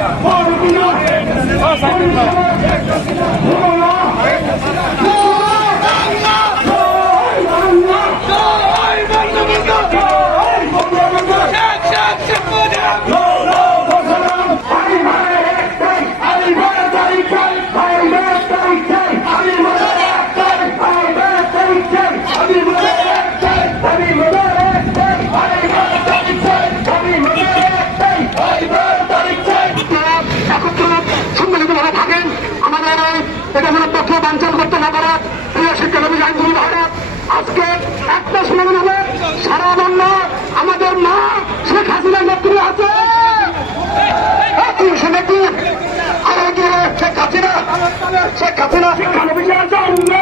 Korkuna! Korkuna! এটা হলো তথ্য বাঞ্ছন করতে না পারা। প্রিয় শিক্ষানবী আইনজীবী ভারত আজকে একটা শুনানি হবে। সারা বাংলা আমাদের মা শেখ হাসিনার নেত্রী আছে। শেখ হাসিনা। শেখ হাসিনা শিক্ষানবীর জন্ম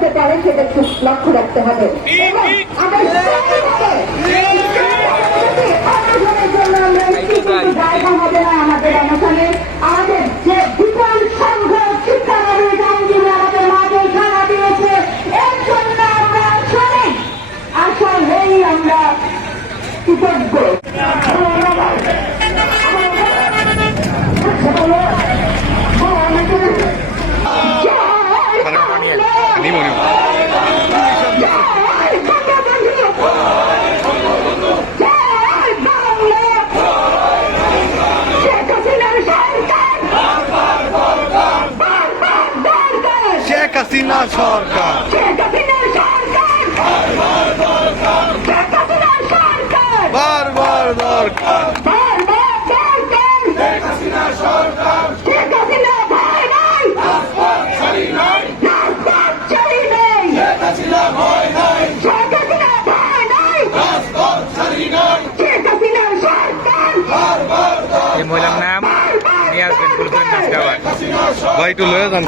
ঢুকে পারে সেটা একটু লক্ষ্য রাখতে হবে। এবং আমরা জন্য আমরা একটু কিন্তু জায়গা হবে না আমাদের অনশনে। হাসিনা সরকার। বারবার দরকার এই মহিলার নাম নিয়ে আসবেন গুলপুরের নাচ গাওয়ার ভাই একটু লয়ে যান।